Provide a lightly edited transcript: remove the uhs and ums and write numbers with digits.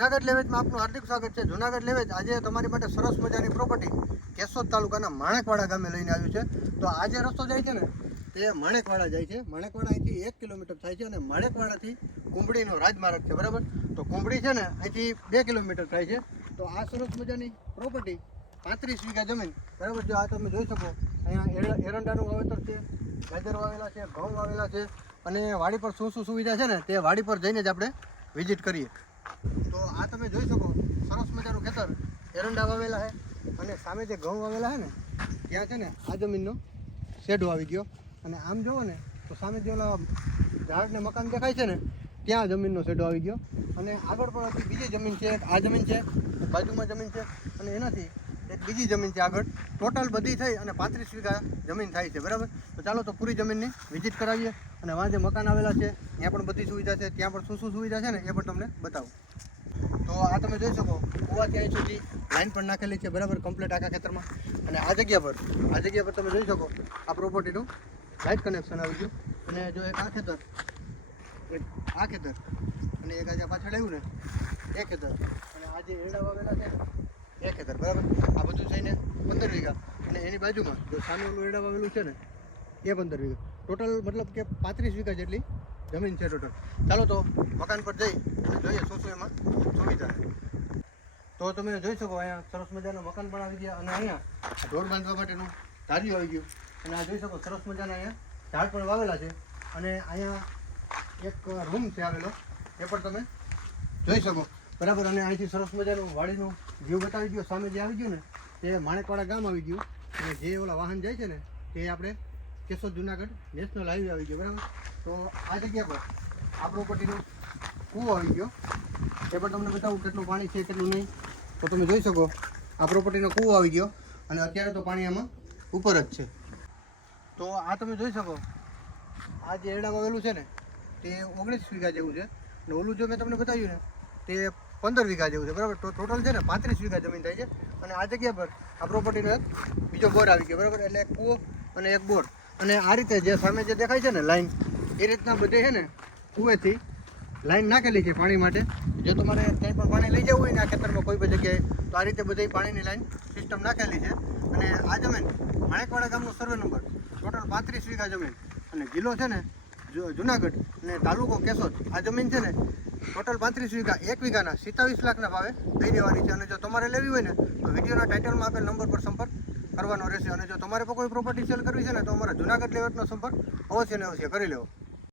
જુનાગઢ લેવેજમાં આપનું હાર્દિક સ્વાગત છે। જુનાગઢ લેવેજ આજે તમારી માટે સરસ મજાની પ્રોપર્ટી કેશોદ તાલુકાના માણેકવાડા ગામે લઈને આવ્યું છે। તો આ જે રસ્તો જાય છે ને તે માણેકવાડા જાય છે। માણેકવાડા અહીંથી 1 કિલોમીટર થાય છે અને માણેકવાડાથી કુંબડીનો રાજમાર્ગ છે, બરાબર। તો કુંબડી છે ને અહીંથી 2 કિલોમીટર થાય છે। તો આ સરસ મજાની પ્રોપર્ટી 35 વીઘા જમીન, બરાબર। જો આ તમે જોઈ શકો અહીંયા એરંડાનું વાવેતર છે, ગાજર વાવેલા છે, ઘઉં વાવેલા છે અને વાડી પર શું સુવિધા છે ને તે વાડી પર જઈને જ આપણે વિઝિટ કરીએ। તો આ તમે જોઈ શકો સરસ મજાનું ખેતર, એરંડા વાવેલા છે અને સામે જે ઘઉં વાવેલા છે ને ત્યાં છે ને આ જમીનનો શેડો આવી ગયો અને આમ જુઓ ને તો સામે જે ઓલા ઝાડ ને મકાન દેખાય છે ને ત્યાં જમીનનો શેડો આવી ગયો અને આગળ પણ હજી બીજી જમીન છે, આ જમીન છે, બાજુમાં જમીન છે અને એનાથી એક બીજી જમીન છે આગળ। ટોટલ બધી થઈ અને 35 વીઘા જમીન થાય છે, બરાબર। તો ચાલો તો પૂરી જમીનની વિઝિટ કરાવીએ અને વાં જે મકાન આવેલા છે ત્યાં પણ બધી સુવિધા છે, ત્યાં પણ શું સુવિધા છે ને એ પણ તમને બતાવું। તો આ તમે જોઈ શકો કુવા ત્યાં સુધી લાઈન પણ નાખેલી છે, બરાબર, કમ્પ્લીટ આખા ખેતરમાં। અને આ જગ્યા પર તમે જોઈ શકો આ પ્રોપર્ટીનું લાઇટ કનેક્શન આવી ગયું અને જો એક આ ખેતર, એક આ ખેતર અને એક આજે પાછળ આવ્યું ને એ ખેતર અને આ જે એરડા વાવેલા છે એ ખેતર, બરાબર। આ બધું થઈને 15 વીઘા અને એની બાજુમાં જો સામે ઓલું એરડા વાવેલું છે ને એ 15 વીઘા, ટોટલ મતલબ કે 35 વીઘા જેટલી જમીન છે ટોટલ। ચાલો તો મકાન પર જઈ અને જોઈએ શું એમાં સુવિધા છે। તો તમે જોઈ શકો અહીંયા સરસ મજાનું મકાન પણ આવી ગયા અને અહીંયા ઢોર બાંધવા માટેનું ધાર્યું આવી ગયું અને આ જોઈ શકો સરસ મજાના અહીંયા ઝાડ પણ વાવેલા છે અને અહીંયા એક રૂમ છે આવેલો એ પણ તમે જોઈ શકો, બરાબર। અને અહીંથી સરસ મજાનું વાડીનું વ્યૂ બતાવી ગયો, સામે જે આવી ગયું ને તે માણેકવાડા ગામ આવી ગયું અને જે ઓલા વાહન જાય છે ને તે આપણે કેશોદ જુનાગઢ નેશનલ હાઈવે આવી ગયો, બરાબર। તો આ જગ્યા પર આ પ્રોપર્ટીનો કૂવો આવી ગયો એ પણ તમને બતાવું કેટલું પાણી છે કેટલું નહીં। તો તમે જોઈ શકો આ પ્રોપર્ટીનો કૂવો આવી ગયો અને અત્યારે તો પાણી આમાં ઉપર જ છે। તો આ તમે જોઈ શકો આ જે એરડા વાવેલું છે ને તે 19 વીઘા જેવું છે અને ઓલું જો મેં તમને બતાવ્યું ને તે 15 વીઘા જેવું છે, બરાબર। તો ટોટલ છે ને 35 વીઘા જમીન થાય છે અને આ જગ્યા પર આ પ્રોપર્ટીનો એક બીજો બોર આવી ગયો, બરાબર। એટલે એક કૂવો અને એક બોર અને આ રીતે જે સામે જે દેખાય છે ને લાઈન એ રીતના બધે છે ને કૂવેથી લાઈન નાખેલી છે પાણી માટે। જો તમારે ક્યાંય પણ પાણી લઈ જવું હોય ને આ ખેતરમાં કોઈ પણ જગ્યાએ તો આ રીતે બધી પાણીની લાઈન સિસ્ટમ નાખેલી છે અને આ જમીન માણેકવાડા ગામનો સર્વે નંબર, ટોટલ 35 વીઘા જમીન અને જિલ્લો છે ને જુનાગઢ અને તાલુકો કેશોદ। આ જમીન છે ને ટોટલ 35 વીઘા, 1 વીઘાના 27 લાખના ભાવે દઈ દેવાની છે અને જો તમારે લેવી હોય ને તો વિડીયોના ટાઇટલમાં આપેલ નંબર પર સંપર્ક કરવાનો રહેશે અને જો તમારે પણ કોઈ પ્રોપર્ટી સેલ કરવી છે ને તો અમારા જુનાગઢ લેવેટનો સંપર્ક અવશ્ય ને અવશ્ય કરી લેવો।